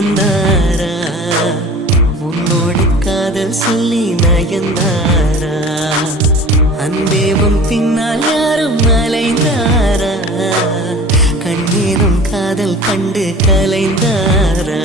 வியந்தாரா உன்னோடு காதல் சொல்லி நயந்தாரா அன்பேவும் பின்னால் யாரும் அலைந்தாரா கண்ணீரும் காதல் கண்டு கலைந்தாரா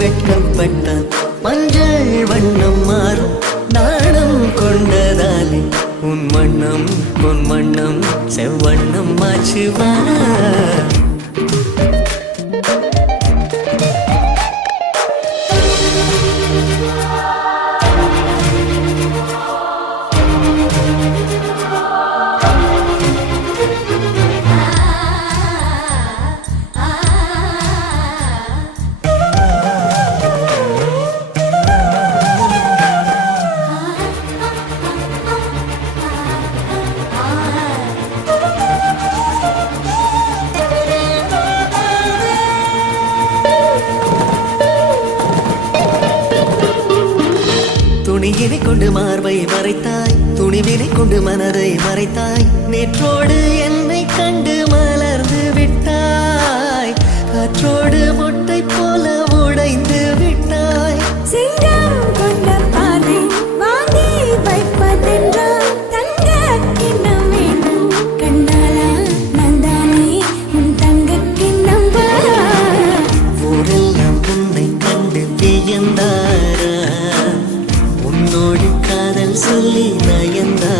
வெட்கப்பட்டால் மஞ்சள் வண்ணம் மாறும் நாணம் கொண்டதாலே உன் வண்ணம் செவ்வண்ணம் மாச்சுவா துணியினை கொண்டு மார்பை மறைத்தாய் துணிவினை கொண்டு மனதை மறைத்தாய் நேற்றோடு என்னை கண்டு மலர்ந்து விட்டாய் காற்றோடு மொட்டை போல உடைந்து விட்டாய் சிங்கம் கொண்ட பாதை வாங்கி வைப்பதென்றால் தங்க கிண்ணம் வேண்டும் கண்ணாலா நந்தானே உன் தங்க கிண்ணம் ஊரெல்லாம் உன்னை கண்டு வியந்தாரா உன்னோடு காதல் சொல்லி நயந்தாரா